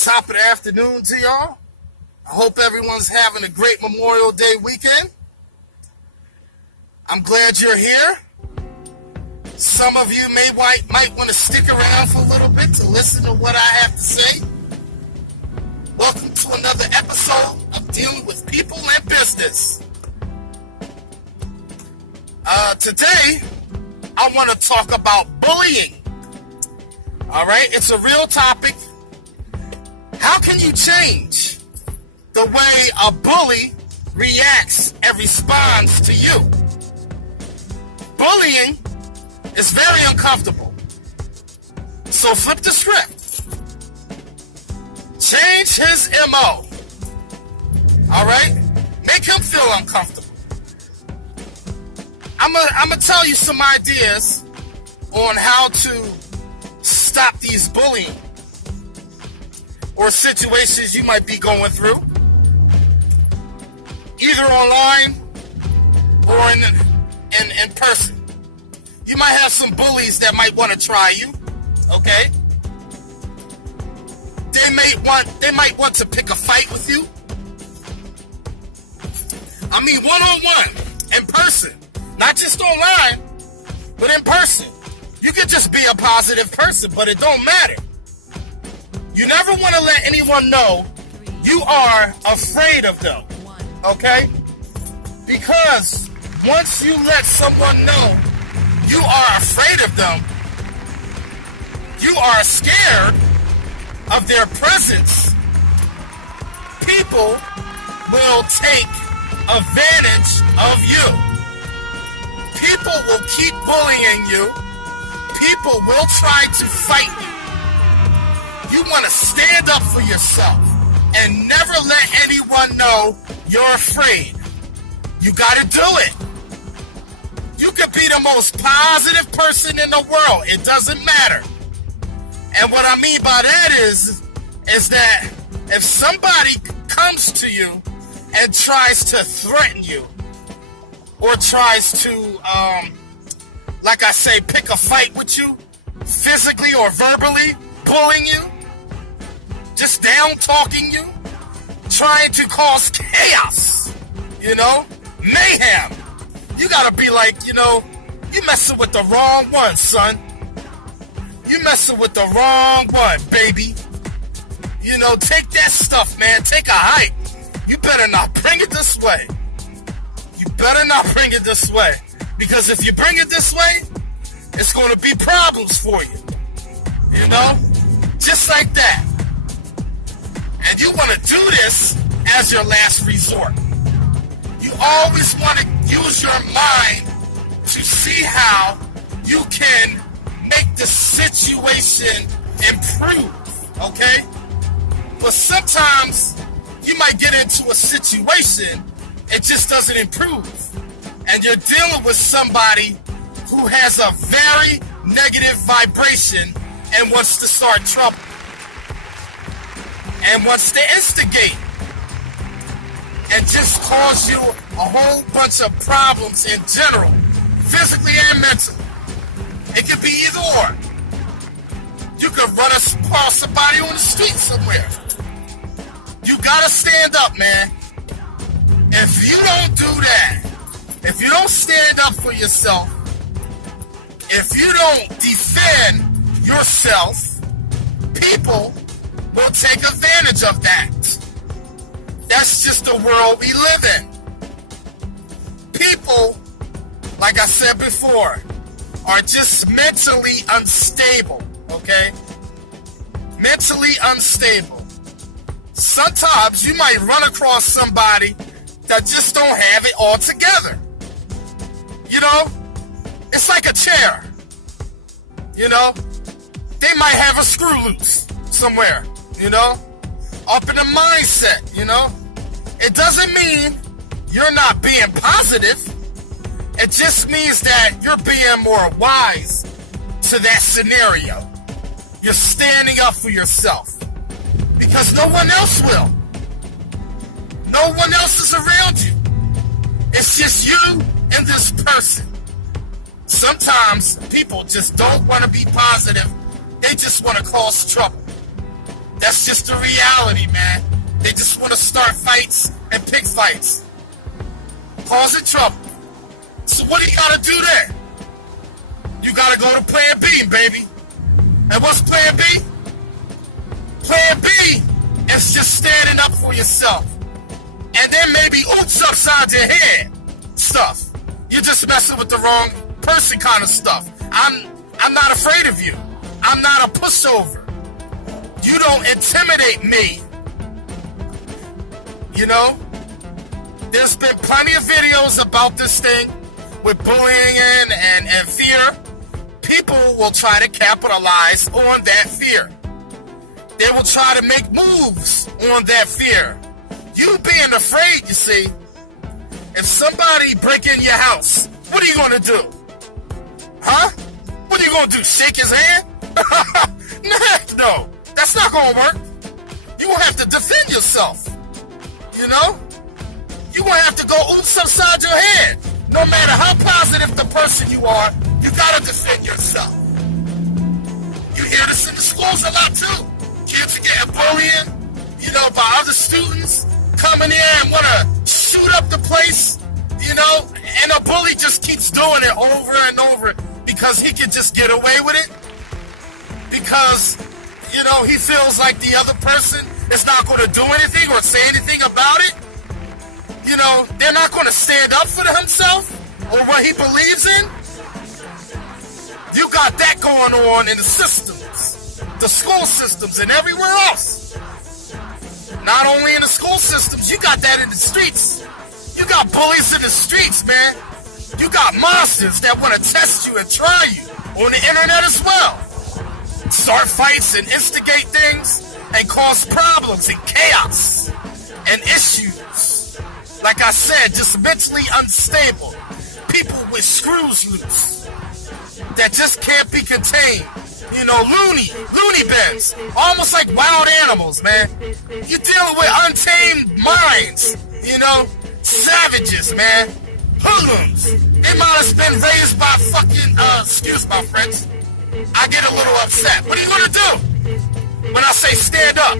Top of the afternoon to y'all. I hope everyone's having a great Memorial Day weekend. I'm glad you're here. Some of you might want to stick around for a little bit to listen to what I have to say. Welcome to another episode of Dealing with People and Business. Today, I want to talk about bullying. All right, it's a real topic. How can you change the way a bully reacts and responds to you? Bullying is very uncomfortable. So flip the script. Change his M.A.W. All right? Make him feel uncomfortable. I'm gonna tell you some ideas on how to stop these bullying or situations you might be going through, either online or in person. You might have some bullies that might want to try you, okay? They might want to pick a fight with you. I mean, one-on-one, in person, not just online, but in person. You can just be a positive person, but it don't matter. You never want to let anyone know you are afraid of them, okay? Because once you let someone know you are afraid of them, you are scared of their presence, people will take advantage of you. People will keep bullying you. People will try to fight you. You want to stand up for yourself and never let anyone know you're afraid. You got to do it. You could be the most positive person in the world. It doesn't matter. And what I mean by that is that if somebody comes to you and tries to threaten you or tries to, like I say, pick a fight with you, physically or verbally, bullying you, just down-talking you, trying to cause chaos, mayhem. You gotta be like, you messing with the wrong one, son. You messing with the wrong one, baby. Take that stuff, man. Take a hike. You better not bring it this way. You better not bring it this way. Because if you bring it this way, it's going to be problems for you. Just like that. And you want to do this as your last resort. You always want to use your mind to see how you can make the situation improve, okay? But sometimes you might get into a situation, it just doesn't improve. And you're dealing with somebody who has a very negative vibration and wants to start trouble. And wants to instigate and just cause you a whole bunch of problems in general, physically and mentally. It could be either or. You could run across somebody on the street somewhere. You gotta stand up, man. If you don't do that, if you don't stand up for yourself, if you don't defend yourself, people will take advantage of that. That's just the world we live in. People, like I said before, are just mentally unstable, okay? Mentally unstable. Sometimes you might run across somebody that just don't have it all together. It's like a chair. They might have a screw loose somewhere, up in the mindset, It doesn't mean you're not being positive. It just means that you're being more wise to that scenario. You're standing up for yourself because no one else will. No one else is around you. It's just you and this person. Sometimes people just don't want to be positive. They just want to cause trouble. That's just the reality, man. They just want to start fights and pick fights, causing trouble. So what do you gotta do there? You gotta go to plan B, baby. And what's plan B? Plan B is just standing up for yourself. And then maybe oops upside your head stuff. You're just messing with the wrong person kind of stuff. I'm not afraid of you. I'm not a pushover. You don't intimidate me. You know? There's been plenty of videos about this thing with bullying and fear. People will try to capitalize on that fear. They will try to make moves on that fear. You being afraid, you see, if somebody break in your house, what are you going to do? Huh? What are you going to do, shake his hand? No, that's not going to work. You're going to have to defend yourself, you know? You're going to have to go oops upside your head. No matter how positive the person you are, you got to defend yourself. You hear this in the schools a lot too. Kids are getting bullied, you know, by other students coming in and want to shoot up the place, you know, and a bully just keeps doing it over and over because he can just get away with it. Because, you know, he feels like the other person is not going to do anything or say anything about it. You know, they're not going to stand up for himself or what he believes in. You got that going on in the systems, the school systems and everywhere else. Not only in the school systems, you got that in the streets. You got bullies in the streets, man. You got monsters that want to test you and try you on the internet as well. Start fights and instigate things and cause problems and chaos and issues. Like I said, just mentally unstable. People with screws loose that just can't be contained. You know, loony bins. Almost like wild animals, man. You're dealing with untamed minds. You know, savages, man. Hoodlums. They might have been raised by fucking, excuse my French. I get a little upset. What are you gonna do when I say stand up?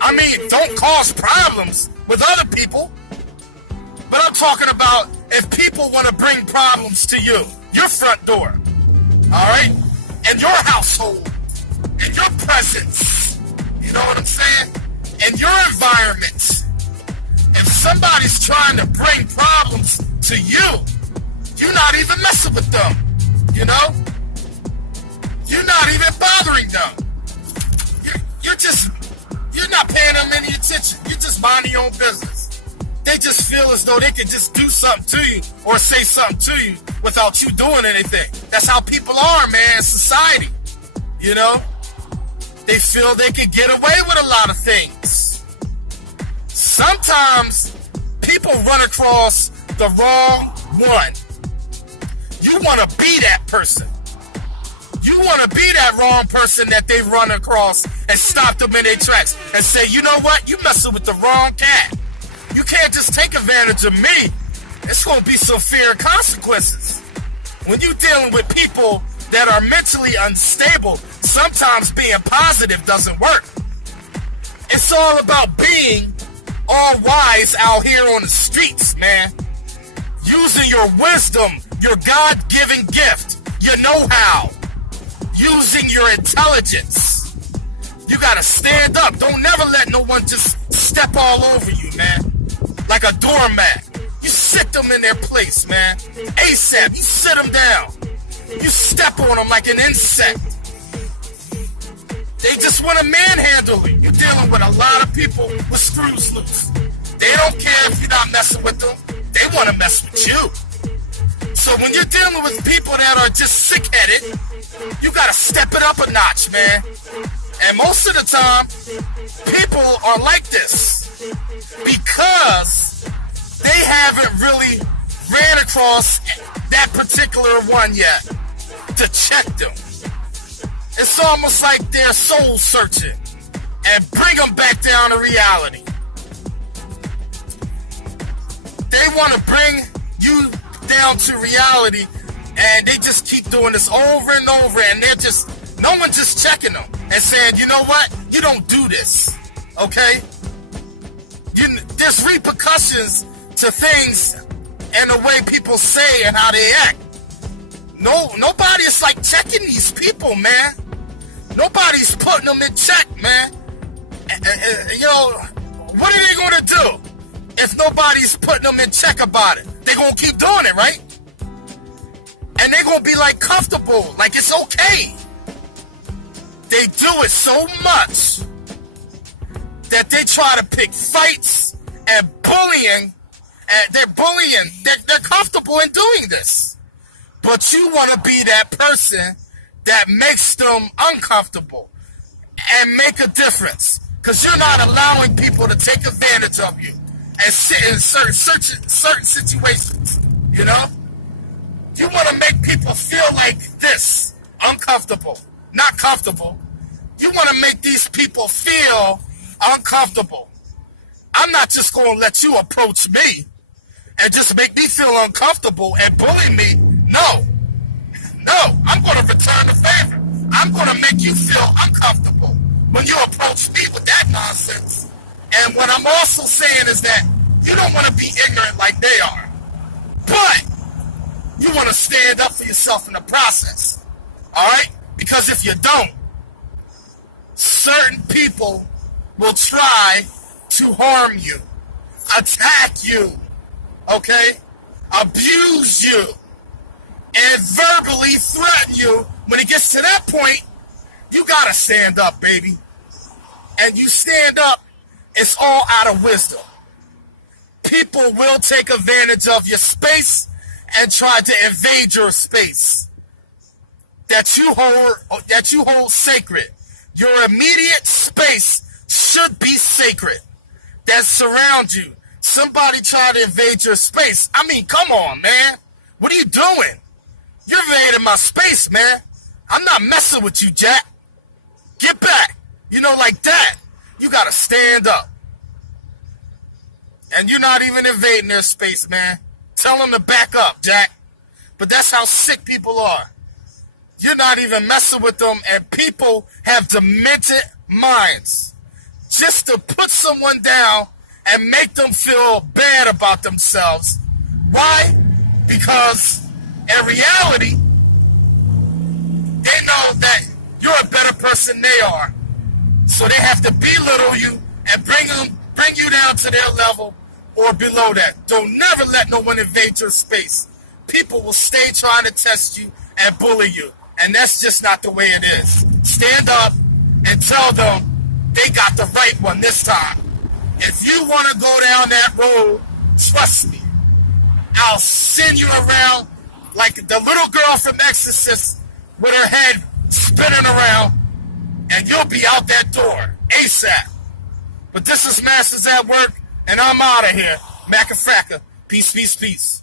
I mean, don't cause problems with other people. But I'm talking about if people want to bring problems to you, your front door, all right? And your household, and your presence, you know what I'm saying? And your environment. If somebody's trying to bring problems to you, you're not even messing with them, you know? You're not even bothering them. You're not paying them any attention. You're just minding your own business. They just feel as though they can just do something to you or say something to you without you doing anything. That's how people are, man, in society. You know? They feel they can get away with a lot of things. Sometimes people run across the wrong one. You want to be that person. You want to be that wrong person that they run across and stop them in their tracks and say, you know what? You messing with the wrong cat. You can't just take advantage of me. It's going to be some fair consequences. When you're dealing with people that are mentally unstable, sometimes being positive doesn't work. It's all about being all wise out here on the streets, man. Using your wisdom, your God-given gift, your know-how. Using your intelligence. You gotta stand up. Don't never let no one just step all over you, man. Like a doormat. You sit them in their place, man. ASAP. You sit them down. You step on them like an insect. They just want to manhandle you. You're dealing with a lot of people with screws loose. They don't care if you're not messing with them. They want to mess with you. So when you're dealing with people that are just sick-headed, you gotta step it up a notch, man. And most of the time, people are like this because they haven't really ran across that particular one yet to check them. It's almost like they're soul searching and bring them back down to reality. They want to bring you down to reality, and they just keep doing this over and over, and no one just checking them and saying, you know what? you don't do this, okay? There's repercussions to things and the way people say and how they act. Nobody is like checking these people, man. Nobody's putting them in check, man. What are they going to do if nobody's putting them in check about it? They're going to keep doing it, right? And they're going to be like comfortable, like it's okay. They do it so much that they try to pick fights and bullying, and they're bullying. They're comfortable in doing this. But you want to be that person that makes them uncomfortable and make a difference. Because you're not allowing people to take advantage of you and sit in certain situations, you know? You want to make people feel like this, uncomfortable, not comfortable. You want to make these people feel uncomfortable. I'm not just going to let you approach me and just make me feel uncomfortable and bully me. No, I'm going to return the favor. I'm going to make you feel uncomfortable when you approach me with that nonsense. And what I'm also saying is that you don't want to be ignorant like they are, but you want to stand up for yourself in the process, all right? Because if you don't, certain people will try to harm you, attack you, okay? Abuse you, and verbally threaten you. When it gets to that point, you got to stand up, baby. And you stand up, it's all out of wisdom. People will take advantage of your space and try to invade your space that you hold sacred. Your immediate space should be sacred that surrounds you. Somebody try to invade your space. I mean, come on, man. What are you doing? You're invading my space, man. I'm not messing with you, Jack. Get back. Like that. You got to stand up. And you're not even invading their space, man. Tell them to back up, Jack. But that's how sick people are. You're not even messing with them, and people have demented minds. Just to put someone down and make them feel bad about themselves. Why? Because in reality, they know that you're a better person they are. So they have to belittle you and bring you down to their level or below that. Don't never let no one invade your space. People will stay trying to test you and bully you. And that's just not the way it is. Stand up and tell them they got the right one this time. If you want to go down that road, trust me, I'll send you around like the little girl from Exorcist with her head spinning around, and you'll be out that door ASAP. But this is Masters at Work, and I'm out of here. Mac and Fracker. Peace, peace, peace.